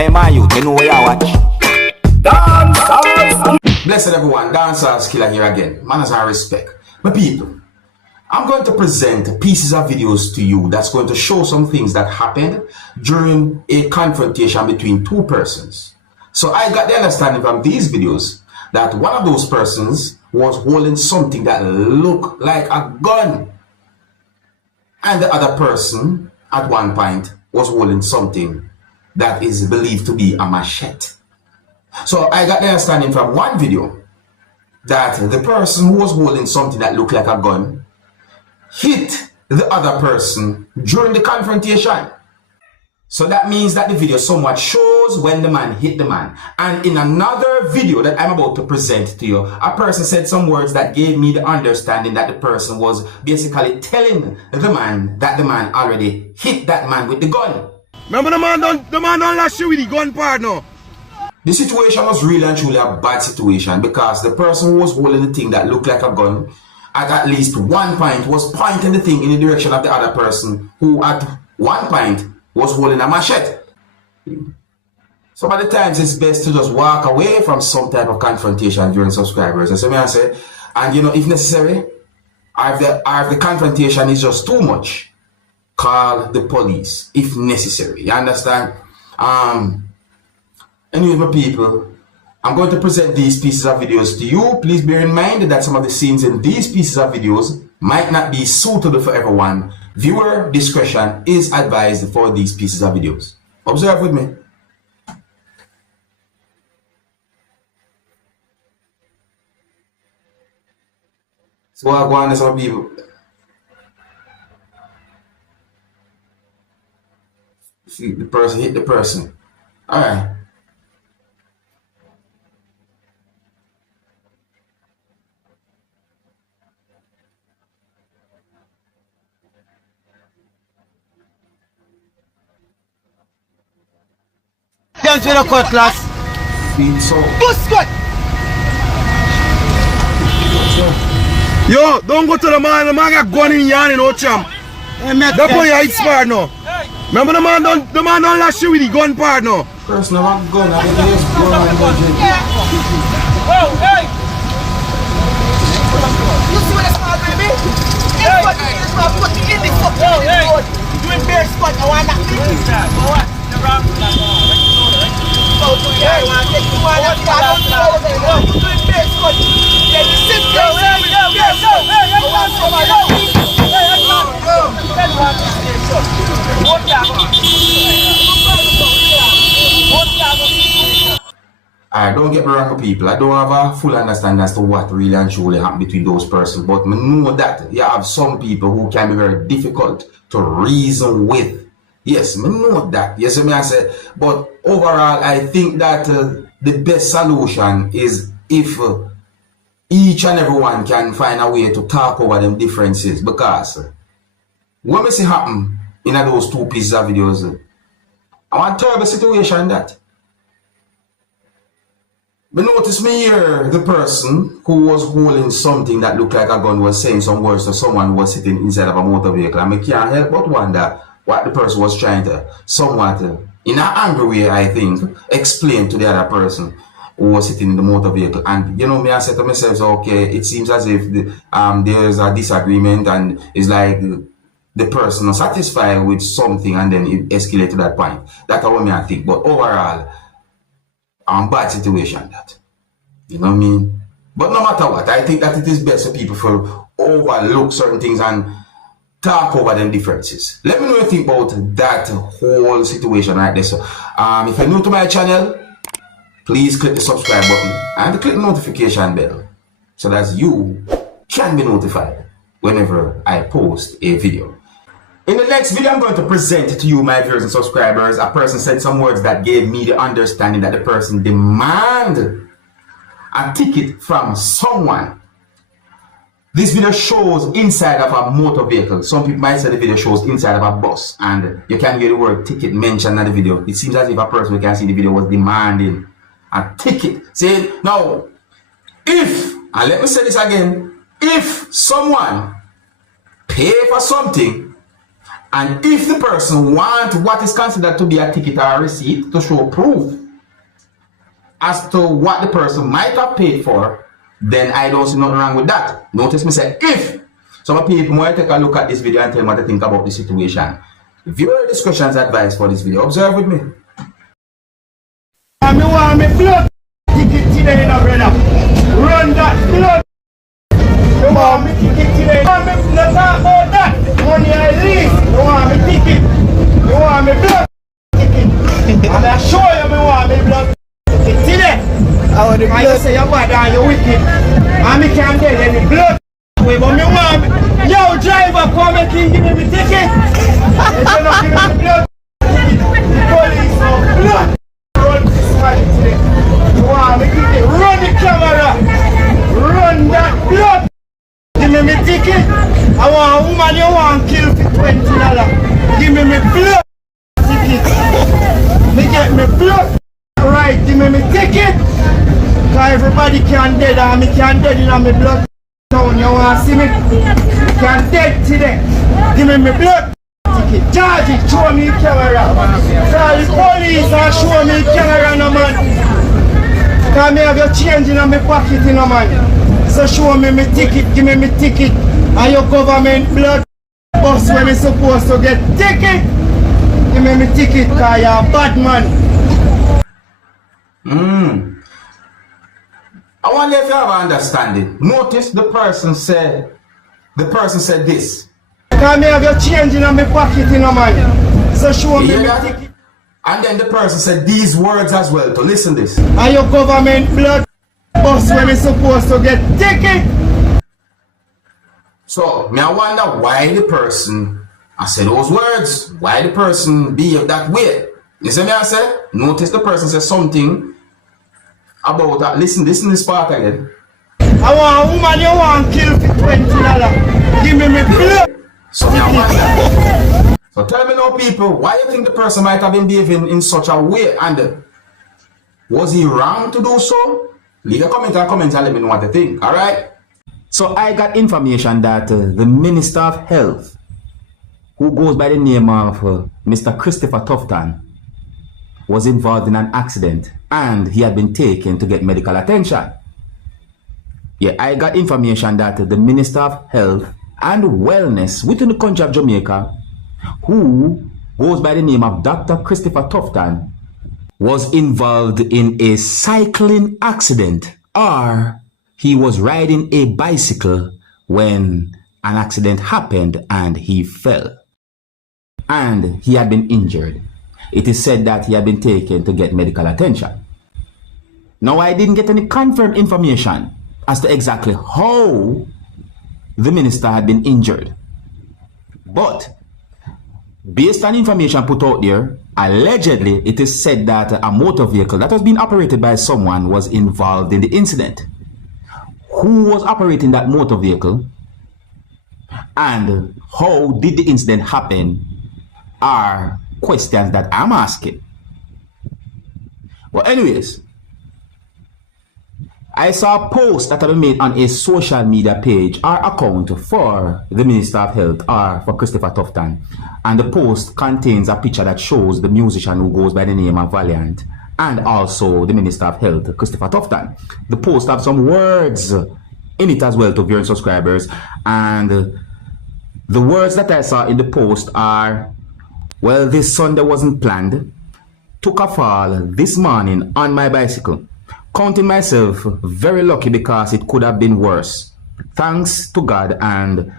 Hey man, you know where I watch. Dancehall. Blessed everyone, Dancehall Skilla here again. Manners and respect. My people, I'm going to present pieces of videos to you that's going to show some things that happened during a confrontation between two persons. So I got the understanding from these videos that one of those persons was holding something that looked like a gun. And the other person at one point was holding something that is believed to be a machete. So I got the understanding from one video that the person who was holding something that looked like a gun hit the other person during the confrontation. So that means that the video somewhat shows when the man hit the man. And in another video that I'm about to present to you, a person said some words that gave me the understanding that the person was basically telling the man that the man already hit that man with the gun. Remember the man don't lash you with the gun part now. The situation was really and truly a bad situation because the person who was holding the thing that looked like a gun at least one point was pointing the thing in the direction of the other person who at one point was holding a machete. So by the times it's best to just walk away from some type of confrontation during subscribers. That's what I say. And you know, if necessary, if the confrontation is just too much, call the police if necessary. You understand? Anyway, my people, I'm going to present these pieces of videos to you. Please bear in mind that some of the scenes in these pieces of videos might not be suitable for everyone. Viewer discretion is advised for these pieces of videos. Observe with me. So I go on to some people. See, the person hit the person. Alright. Dance with a cutlass. Feel so. Yo, don't go to the man got gun in yarn, you know, champ. That's why you hit smart now. Remember the man don't lash you with the gun part now. Person have a gun, I think he is gun and budget. Whoa, hey! You see what it's called, baby? It's called put me in the fucking road. You in bare spot, I want that. Go on, you're wrong for that. Go to your eye, man. You want that, I don't know what they want. You in bare spot. Then you sit there, don't get me wrong, people. I don't have a full understanding as to what really and truly happened between those persons, but I know that you have some people who can be very difficult to reason with. Yes, I know that. Yes, I say. But overall, I think that the best solution is if each and everyone can find a way to talk over them differences, because what we see happen in those two pieces of videos, I want a terrible situation that. But notice me here, the person who was holding something that looked like a gun was saying some words to someone who was sitting inside of a motor vehicle. And I can't help but wonder what the person was trying to somewhat, in an angry way, I think, explain to the other person who was sitting in the motor vehicle. And you know, me, I said to myself, okay, it seems as if there's a disagreement and it's like the person is satisfied with something and then it escalated to that point. That's what me I think. But overall, bad situation that. You know what I mean? But no matter what, I think that it is best for people to overlook certain things and talk over them differences. Let me know what you think about that whole situation right there. So, if you're new to my channel, please click the subscribe button and click the notification bell so that you can be notified whenever I post a video. In the next video, I'm going to present to you, my viewers and subscribers, a person said some words that gave me the understanding that the person demanded a ticket from someone. This video shows inside of a motor vehicle. Some people might say the video shows inside of a bus, and you can hear the word ticket mentioned in the video. It seems as if a person who can see the video was demanding a ticket. Say, now, if, and let me say this again, if someone pay for something And if the person wants what is considered to be a ticket or a receipt to show proof as to what the person might have paid for, then I don't see nothing wrong with that. Notice me say if. Some people might take a look at this video and tell me what they think about the situation. Viewer discussions advice for this video. Observe with me. I want me blood ticket today, brother. Run that blood. You want me ticket today? You want me blood about that? Money I leave. You want me ticket? You want me blood ticket? And I show you me want me blood ticket today. I want the blood. You say you're bad and you're wicked. And me can't get any blood. But me want me. Yo, driver, come and give me the ticket. If you're not giving me blood ticket, the police will blood. Run this money today. You want me ticket? Run the camera. Run that blood. Give me my ticket. I want a woman you want to kill for $20. Give me my blood ticket. Me get me blood. Right, give me my ticket. Cause everybody can dead and me can dead in my blood. Town, you want to see me? You can dead today. Give me my blood ticket. Charge it, show me the camera. Call the police and show me the camera, no man. Cause me have your change in my pocket, no man. So show me my ticket, give me my ticket. And your government blood bus when me supposed to get ticket. Give me my ticket cause you're a bad man. I wonder if you have an understanding. Notice the person said this. Cause me have your change in my pocket, no man. So show me my ticket. And then the person said these words as well to listen this. And your government blood bus when me supposed to get ticket. So, me I wonder why the person I said those words. Why the person behave that way. You see me I say? Notice the person says something about that. Listen this part again. I want a woman you want to kill for $20. Give me my blood. So me I wonder. So tell me now people, why you think the person might have been behaving in such a way, and was he wrong to do so? Leave a comment and let me know what you think, alright? So I got information that the Minister of Health, who goes by the name of Mr. Christopher Tufton, was involved in an accident and he had been taken to get medical attention. Yeah, I got information that the Minister of Health and Wellness within the country of Jamaica, who goes by the name of Dr. Christopher Tufton, was involved in a cycling accident, or he was riding a bicycle when an accident happened and he fell. And he had been injured. It is said that he had been taken to get medical attention. Now, I didn't get any confirmed information as to exactly how the minister had been injured. But based on information put out there, allegedly it is said that a motor vehicle that was being operated by someone was involved in the incident. Who was operating that motor vehicle and how did the incident happen are questions that I'm asking. Well, anyways, I saw a post that had been made on a social media page or account for the Minister of Health or for Christopher Tufton, and the post contains a picture that shows the musician who goes by the name of Valiant and also the Minister of Health, Christopher Tufton. The post have some words in it as well to viewing subscribers, and the words that I saw in the post are, well, this Sunday wasn't planned. Took a fall this morning on my bicycle. Counting myself very lucky because it could have been worse. Thanks to God and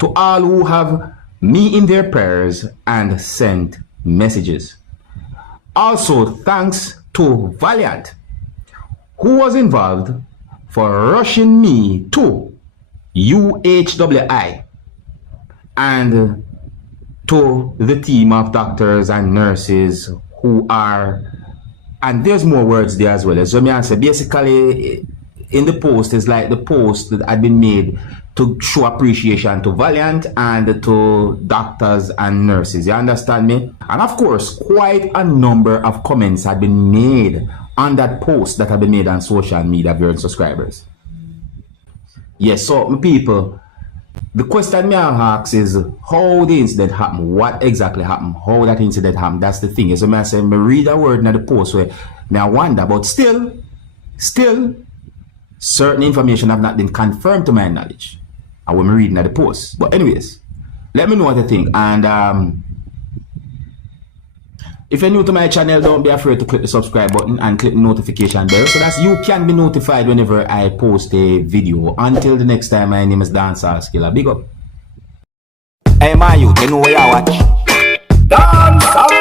to all who have me in their prayers and sent messages. Also, thanks to Valiant, who was involved for rushing me to UHWI, and to the team of doctors and nurses who are, and there's more words there as well. So me answer basically in the post is like the post that had been made to show appreciation to Valiant and to doctors and nurses. You understand me? And of course, quite a number of comments had been made on that post that had been made on social media, viewing subscribers. Yes, so my people, The question me ask is how the incident happened, what exactly happened, how that incident happened. That's the thing. So I say, me read a word in the post where me I wonder, but still, certain information have not been confirmed to my knowledge. I will be reading at the post. But anyways, let me know what you think. And if you're new to my channel, don't be afraid to click the subscribe button and click the notification bell so that you can be notified whenever I post a video. Until the next time, my name is Dancehall Skilla. Big up. Hey, my youth, you know where you watch. Dancehall.